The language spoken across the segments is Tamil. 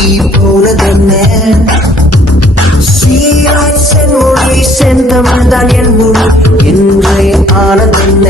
போனதென்ன சீராய் சென்மொழி செந்தமிழ்தான் என் மொழி என்றே ஆனதென்ன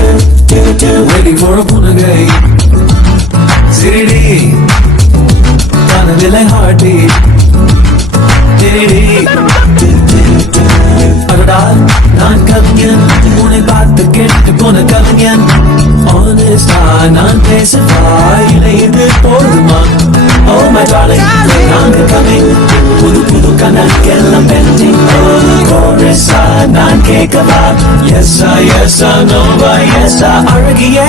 Waiting for a Punagay Ziridi Kanadile heartbeat Ziridi Adada Naan kavinyan Unai paathu kettu pona kavinyan Honest naan pesava Ilai idu poduma Oh my darling Naanga coming Pudu pudu kanakkellam pending Oh chorus naan kekava Yes no yes Aragiye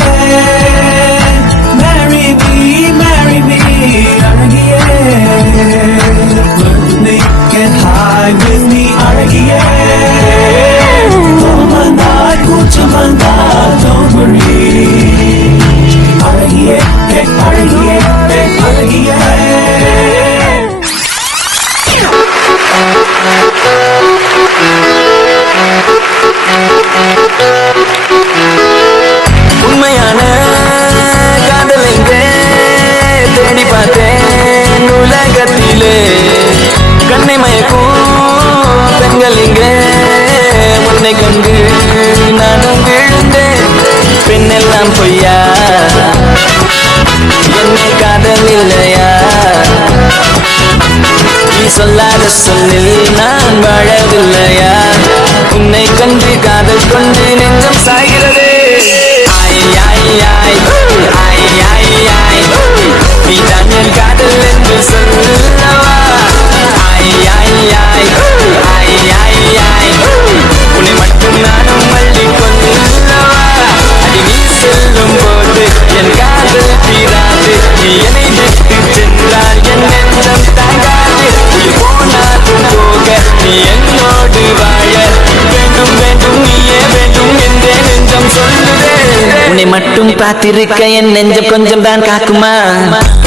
Marry me Aragiye Learn with me Get high with me Aragiye Tomanda Kuchamanda Don't worry Aragiye Aragiye Aragiye உண்மையான காதல் எங்கே தேடி பார்த்தேன் உலகத்திலே கண்ணை மயக்கும் பெண்கள் இங்கே உன்னை கண்டு நானும் விழுந்தேன் பெண்ணெல்லாம் பொய்யா என்னை காதல் இல்லையா நீ சொல்லாத சொல்லில் நான் வாழவில்லையா உன்னை கண்டு காதல் கொண்டு நெஞ்சம் சாகிறது நீதான் என் காதல் என்று சொல்லவா உன்னை மட்டும் நானும் மல்லி கொள்ளவா அடி நீ செல்லும் போது என் காதல் தீராது நீ என்னை விட்டு சென்றால் என் நெஞ்சம் தாங்காது நீ போனாலும் போக நீ என்னோடு வாழ வேண்டும் வேண்டும் நீயே வேண்டும் என்றே நெஞ்சம் சொல்லுதே உன்னை மட்டும் பார்த்திருக்க என் நெஞ்சம் கொஞ்சம் தான் காக்குமா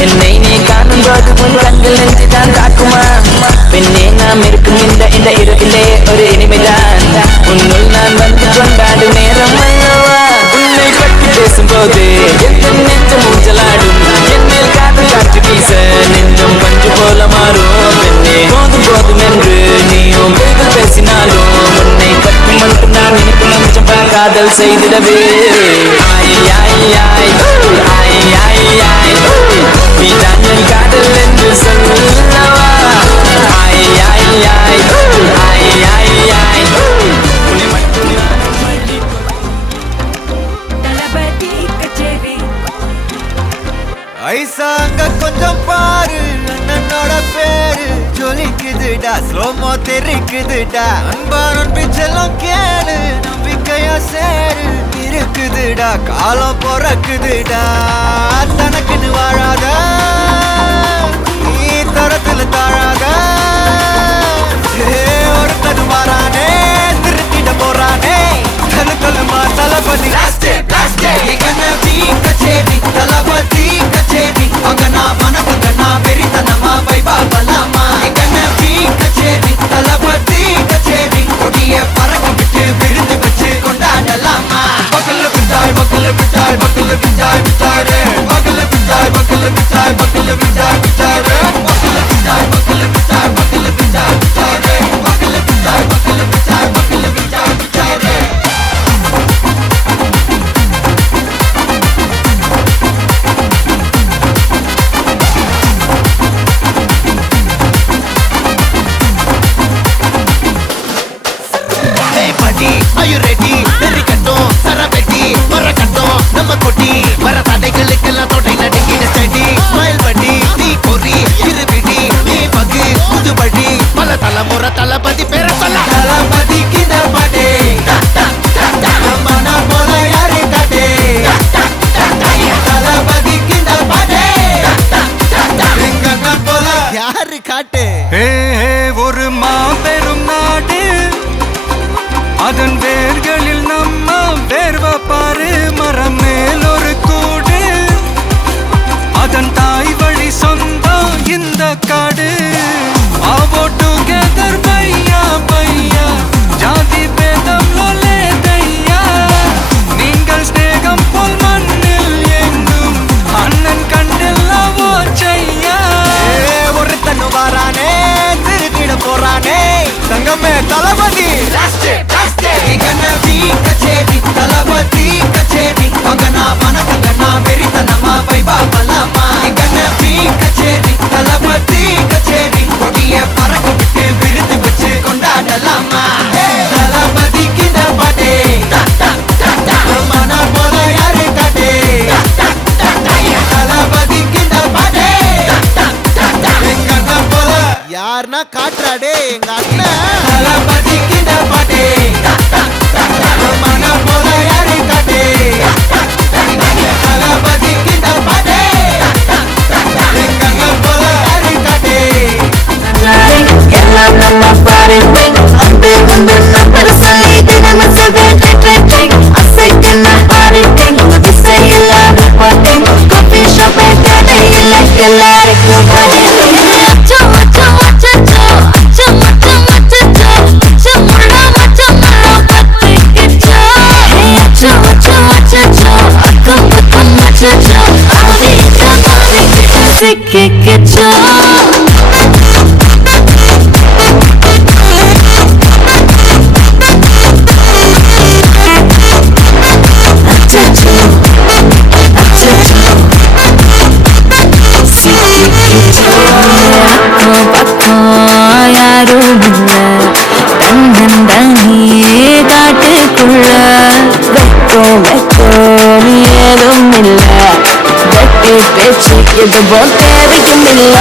என்னை நீ காணும் போது உன் கண்கள் நெஞ்சு தான் காக்குமா பெண்ணே நாம் இருக்கும் இந்த இரவிலே ஒரு இனிமைதான் உன்னுள் நான் வந்து கொண்டாடும் நேரம் அல்லவா உன்னை பற்றி பேசும்போது எந்த நெஞ்சம் ஊஞ்சலாடும் என் மேல் காதல் காற்று வீச நெஞ்சம் பஞ்சு போல மாறும் பெண்ணே போதும் போதும் என்று நீயும் வெகுள் பேசினாலும் உன்னை பற்றி மட்டும் நான் எனக்கு நெஞ்சம் காதல் செய்திடவே நீதான் என் காதல் என்று சொல்லவா உன்னை மட்டும் ஐசாங்க கொஞ்சம் பாரு அண்ணனோட பேரு ஜொலிக்குதுடா ஸ்லோமோ தெரிக்குதுடா அன்பான பிச்செல்லாம் கேளு நம்பிக்கையா சேரு இருக்குதுடா காலம் பிறக்குதுடா தனக்குன்னு வாழாத நீ தரத்துல தாழாத ஒருத்தனு மாறானே திருத்திட போறானே கலுமா தளபதி தளபதி கச்சேரி அங்கனா மனபங்கனா பெரித்தனமா வைபா பலாமா கச்சேரி தளபதி கச்சேரி கொடிய பறக்க விட்டு விழுந்து வச்சு கொண்டாடலாமா பக்கல்ல விட்டாய் பக்கல்ல விட்டாய் பக்கல்ல விட்டாய் விட்டாரு பக்கல்ல விட்டாய் பக்கல்ல விட்டாய் பக்கல்ல விட்டாய் விட்டாரு பக்கல்ல விட்டாய் பக்கல்ல விட்டாய் ஆயு ரெடி தெரி கட்டும் சரபெட்டி வர கட்டும் நம்ம கொட்டி வர தடைகளுக்கெல்லாம் தொடை நடுங்கிட ஸ்டடி ஸ்மைல் பண்ணி நீ பொறி இருவிடி நீ பகு புதுபடி பல தலைமுறை தளபதி பேர சொல்ல தளபதிக்கு இந்த பாட்டே மன போல யாரு காட்டே தளபதிக்கு இந்த பாட்டே எங்க போல யாரு காட்டு ஒரு மாபெரும் நாடு அதன் வேர்களில் நம்ம வேர்வ பாரு மரம் மேல் ஒரு கூடு அதன் தாய் வழி சொந்தம் இந்த காடு ஆவோ டுகெதர் பையா பையா ஜாதி பேதம் லோலே தையா நீங்கள் ஸ்நேகம் போல் மண்ணில் எங்கும் அண்ணன் கண்டில்லவோ செய்யா ஒரு தன்னு வாரானே திருக்கிட போறானே தங்கமே தளபதி கச்சேரி தளபதி கச்சேரி மகனா வனக்கண்ணா வெறித்தனமா வைபா பலமா கச்சேரி தளபதி கச்சேரி கொடிய பறக்க விட்டு விருது வச்சு கொண்டாடலாமா தளபதிக்கு இந்த பாட்டே மன போல யாரு காட்டே தளபதிக்கு இந்த பாட்டே எங்க அண்ணன் போல யாருன்னா காட்டுறாடே எங்க அண்ணன் தளபதிக்கு இந்த பாட்டே மன போல யாரு காட்டே தளபதிக்கு இந்த பாட்டே எங்க அண்ணன் போல யாரு காட்டே எல்லாம் நம்ம பாருங்க அன்பே வந்து நம்பர் சொல்லி தினமும் சொல்வேன் அசைக்கண்ண பாருங்க திசையில் பாட்டேன் காஃபி ஷாப்பை கடையில் எல்லாருக்கும் இது போல் தேவையும் இல்ல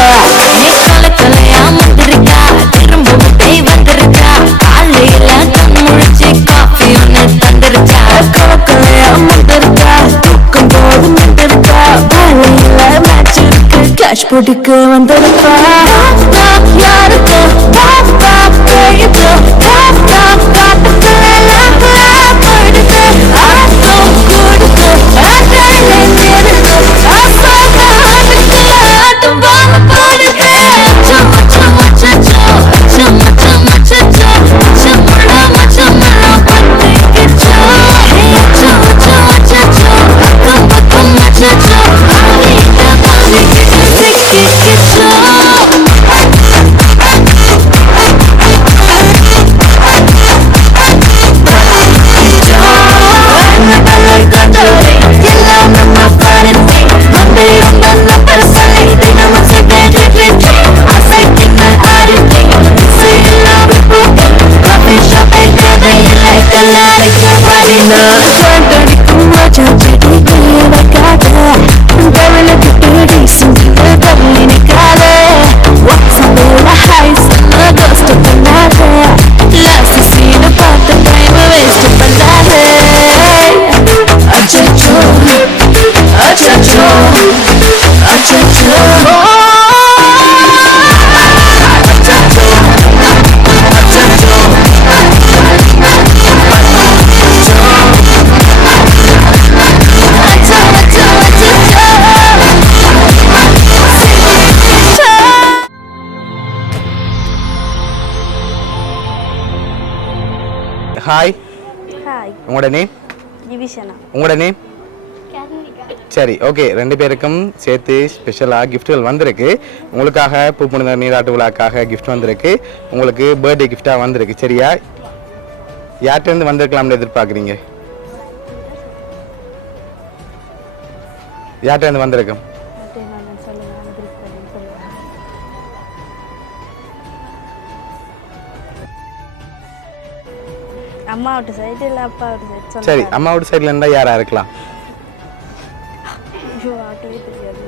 நீ கொலை கொலையா முந்திருக்கா திரும்ப விட்டை வந்திருக்கா காலையில கண் முழிச்சு காஃபி ஒன்று தந்திருக்கா கொலை கொலையா முந்திருக்கா தூக்கம் போது முந்திருக்கா காலையில மேட்ச் இருக்கு கேஷ் போட்டுக்கு வந்திருக்கா யாருக்கு பாப்பா எழுது பாப்பா காட்டுக்கு எல்லாம் போயிடுது ஆட்டம் கொடுத்து ஆட்டையில நேருது ஹாய் ஹாய் உங்களோட நேம் திவிஷனா உங்களோட நேம் சரி ஓகே ரெண்டு பேருக்கும் சேர்த்து ஸ்பெஷலாக கிஃப்ட்டுகள் வந்திருக்கு உங்களுக்காக பூப்புனித நீராட்டு விழாக்காக கிஃப்ட் வந்திருக்கு உங்களுக்கு பர்த்டே கிஃப்டாக வந்திருக்கு சரியா யார்கிட்டேருந்து வந்திருக்கலாம்னு எதிர்பார்க்குறீங்க யார்கிட்டேருந்து வந்திருக்கும் அம்மா வீட்டு சைடு இல்லை அப்பா வீட்டு சைடு சரி அம்மா வீட்டு சைடில் இருந்தால் யாராக இருக்கலாம்? ஐயோ ஆட்டவே தெரியாது.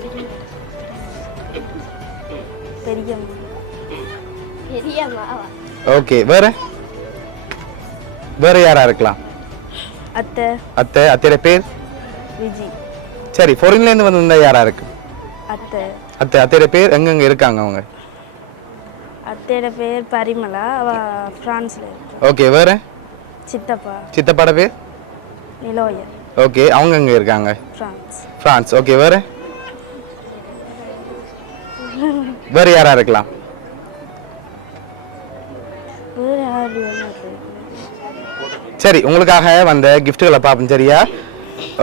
பெரியம்மா. ஓகே வேற வேற யாராக இருக்கலாம்? அத்தை. அத்தையோட பேர்? விஜி. சரி ஃபாரின்லேருந்து வந்திருந்தா யாராக இருக்கு? அத்தையோட பேர் எங்கெங்க இருக்காங்க அவங்க? அத்தையோட பேர் பரிமளா, அவ பிரான்ஸ்ல இருக்கு. ஓகே வேற? சித்தப்பாட பேர்? நிலோயர். ஓகே அவங்க எங்க இருக்காங்க? பிரான்ஸ். ஓகே வேற? வேற யாரா இருக்கலாம்? சரி உங்களுக்காக வந்த கிஃப்ட்டுகளை பார்ப்போம் சரியா?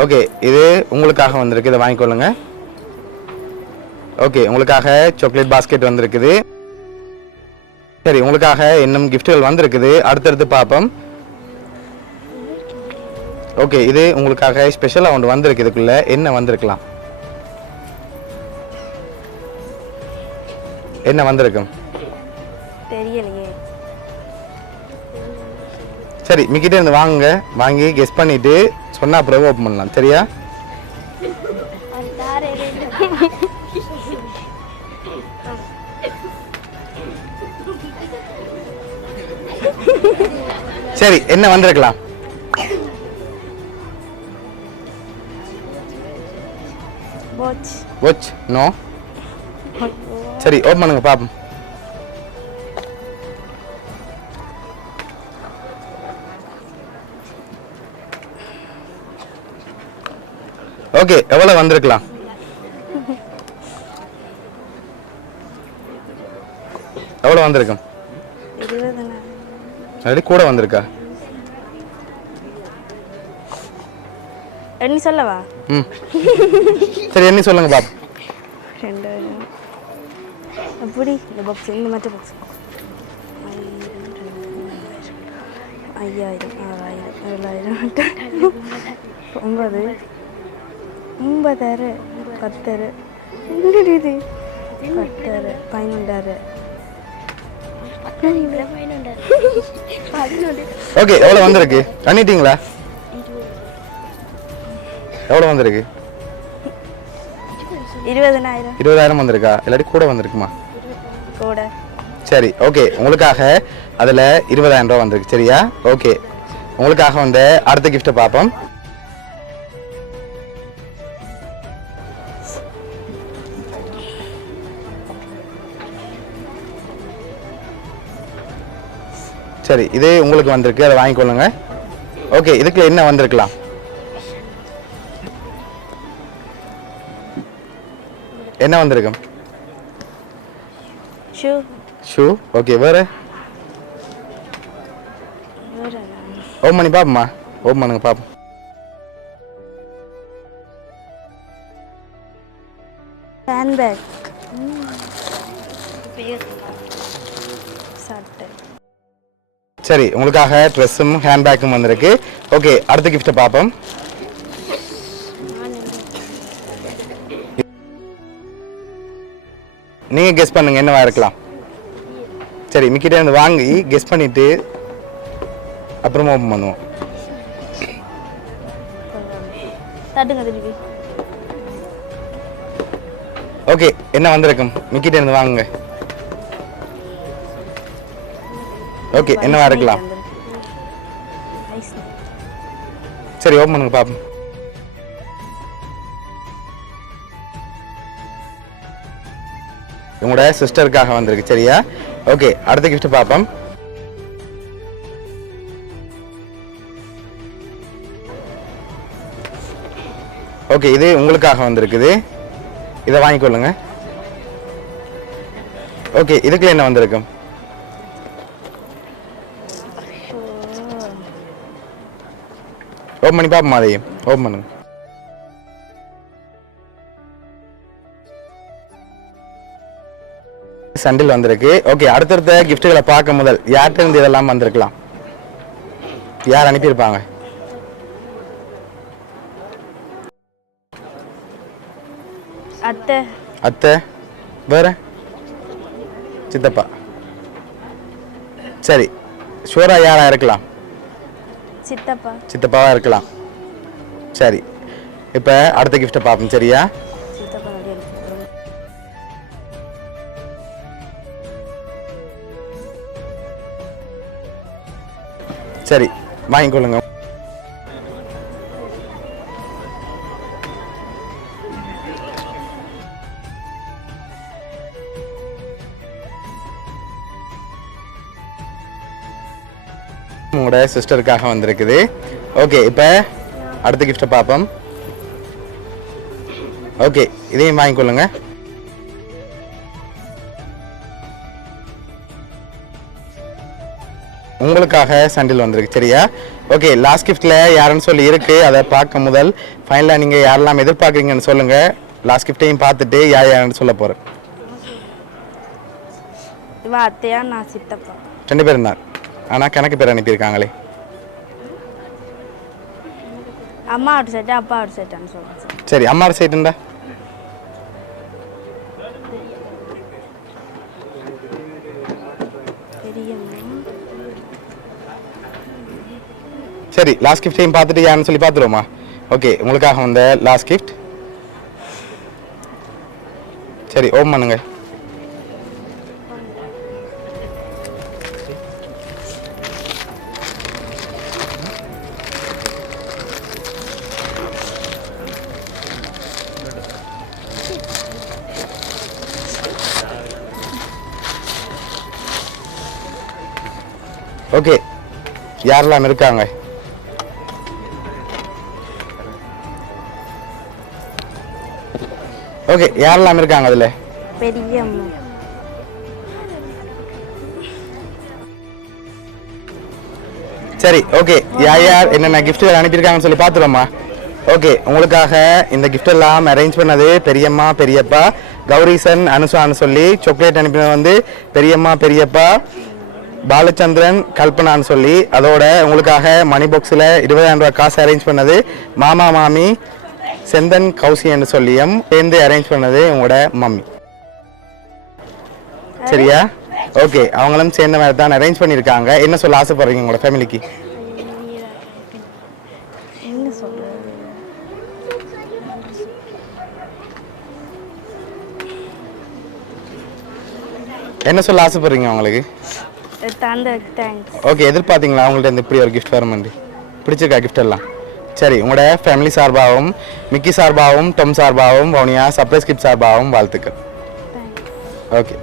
ஓகே இது உங்களுக்காக வந்திருக்கு, இதை வாங்கிக்கொள்ளுங்க. ஓகே உங்களுக்காக சாக்லேட் பாஸ்கெட் வந்திருக்குது. சரி உங்களுக்காக இன்னும் கிஃப்ட்டுகள் வந்திருக்குது, அடுத்தடுத்து பார்ப்போம். ஓகே இது உங்களுக்காக ஸ்பெஷலாக ஒன்று வந்திருக்கு. இதுக்குள்ள என்ன வந்திருக்கலாம்? என்ன வந்திருக்கும்? தெரியலையே. சரி மிக்கிட்ட இருந்து வாங்குங்க, வாங்கி கெஸ் பண்ணிட்டு சொன்னா அப்புறம் ஓப்பன் பண்ணலாம் சரியா? சரி என்ன வந்திருக்கலாம்? வாட்ச். நோ. சரி ஓப்பன் பண்ணுங்க பாப்போம். ஓகே எவ்வளவு வந்திருக்கலாம்? எவ்வளவு வந்திருக்கும்? 20 கூட வந்திருக்கா? எண்ணி சொல்லவா? சரி எண்ணி சொல்லுங்க பாப்போம். 2000 அப்படி இந்த பாக்ஸ், இந்த மற்ற பாக்ஸ் 5000 6000 7000 9 9000 10 இது 10 11 ஓகே எவ்வளவு வந்திருக்கு? பண்ணிட்டீங்களா? எவ்வளவு வந்திருக்கு? 20000 வந்திருக்கா? இல்லாட்டி கூட வந்திருக்குமா? கூட. சரி ஓகே உங்களுக்காக அதில் 20000 ரூபா வந்திருக்கு சரியா? ஓகே உங்களுக்காக வந்து அடுத்த கிஃப்ட்டை பார்ப்போம். சரி இது உங்களுக்கு வந்திருக்கு, அதை வாங்கிக்கொள்ளுங்க. ஓகே இதுக்குள்ள என்ன வந்திருக்கலாம்? என்ன வந்திருக்கும்? ஷூ. ஓகே வேற? ஓப்பன் பண்ணி பாப்போமா? ஓப்பன் பண்ணுங்க பாப்போம். ஹேண்ட்பேக். சரி உங்களுக்காக ட்ரெஸ்ஸும் ஹேண்ட்பேக்கும் வந்திருக்கு. ஓகே அடுத்த கிஃப்ட்டை பார்ப்போம். நீங்க கெஸ் பண்ணுங்க என்னவா இருக்கலாம்? சரி மிக்கிட்ட இருந்து வாங்கி கெஸ் பண்ணிட்டு அப்புறமா ஓப்பன் பண்ணுவோம். ஓகே என்ன வந்திருக்கும்? மிக்கிட்ட இருந்து வாங்குங்க. ஓகே என்னவா இருக்கலாம்? சரி ஓப்பன் பண்ணுங்க பாப்போம். உங்களோட சிஸ்டருக்காக வந்திருக்கு சரியா? ஓகே அடுத்த கிஃப்ட் பார்ப்போம். ஓகே இது உங்களுக்காக வந்திருக்குது, இதை வாங்கிக்கொள்ளுங்க. ஓகே இதுக்குள்ள என்ன வந்திருக்கும்? ஓப்பன் பண்ணி பார்ப்போம். அதையும் ஓப்பன் பண்ணுங்க. சண்டில் வந்திருக்கு. ஓகே அடுத்தடுத்த கிஃப்ட்டுகளை பார்க்க முதல் யார்கிட்ட இருந்து இதெல்லாம் வந்திருக்கலாம்? யார் அனுப்பியிருப்பாங்க? அத்தை. வேற? சித்தப்பா. சரி ஷூரா யாரா இருக்கலாம்? சித்தப்பா சித்தப்பாவாக இருக்கலாம். சரி, இப்போ அடுத்த கிஃப்ட்டை பார்ப்போம். சரியா? சித்தப்பா நிறைய இருக்கு. சரி, வாங்கிக்கொள்ளுங்க. உங்களோட சிஸ்டருக்காக வந்திருக்குது. ஓகே, இப்போ அடுத்த கிஃப்ட்டை பார்ப்போம். ஓகே, இதையும் வாங்கிக்கொள்ளுங்க. உங்களுக்காக சண்டில் வந்திருக்கு. சரியா? ஓகே, லாஸ்ட் கிஃப்ட்டில் யாருன்னு சொல்லி இருக்கு, அதை பார்க்க முதல் ஃபைனலாக நீங்கள் யாரெல்லாம் எதிர்பார்க்குறீங்கன்னு சொல்லுங்கள். லாஸ்ட் கிஃப்ட்டையும் பார்த்துட்டு யாருன்னு சொல்ல போகிறேன். இவ அத்தையா, நான் சித்தப்பா. 2 பேரும் தான், ஆனால் கணக்கு பேர் அனுப்பியிருக்காங்களே. அம்மா ஒரு செட்டு, அப்பா ஒரு செட்டான்னு சொல்லுங்க. சரி, அம்மாவோட சைட்டுண்டா. சரி, லாஸ்ட் கிஃப்டையும் பார்த்துட்டு யாருன்னு சொல்லி பார்த்துருவோமா? ஓகே, உங்களுக்காக வந்த லாஸ்ட் கிஃப்ட். சரி, ஓம் பண்ணுங்க. ஓகே, யாரெல்லாம் இருக்காங்க? ஓகே, யாரெல்லாம் இருக்காங்க அதில்? பெரிய அம்மா. சரி, ஓகே, யார் என்னென்ன கிஃப்ட்கள் அனுப்பியிருக்காங்கன்னு சொல்லி பார்த்துருவோம்மா. ஓகே, உங்களுக்காக இந்த கிஃப்ட் எல்லாம் அரேஞ்ச் பண்ணது பெரியம்மா பெரியப்பா, கௌரிசன் அனுசான்னு சொல்லி. சாக்லேட் அனுப்பினது வந்து பெரியம்மா பெரியப்பா, பாலச்சந்திரன் கல்பனான்னு சொல்லி. அதோட உங்களுக்காக மணி பாக்ஸில் 20,000 ரூபாய் காசு அரேஞ்ச் பண்ணது மாமா மாமி செந்தன் கௌசின்னு சொல்லியும் சேர்ந்து அரேஞ்ச் பண்ணது உங்களோட மம்மி. சரியா? ஓகே, அவங்களும் சேர்ந்த மாதிரி தான் அரேஞ்ச் பண்ணியிருக்காங்க. என்ன சொல்ல ஆசைப்படுறீங்க உங்களோட ஃபேமிலிக்கு? என்ன சொல்றது? என்ன சொல்ல ஆசைப்படுறீங்க அவங்களுக்கு? தேங்க்ஸ். ஓகே, எதிர்பார்த்தீங்களா அவங்கள்ட்ட இந்த இப்படி ஒரு கிஃப்ட் வருமாண்டு? பிடிச்சிருக்கா கிஃப்ட் எல்லாம்? சரி, உங்களோட ஃபேமிலி சார்பாகவும் மிக்கி சார்பாகவும் டொம் சார்பாகவும் வவுனியா சர்ப்ரைஸ் கிஃப்ட் சார்பாகவும் வாழ்த்துக்கள். ஓகே.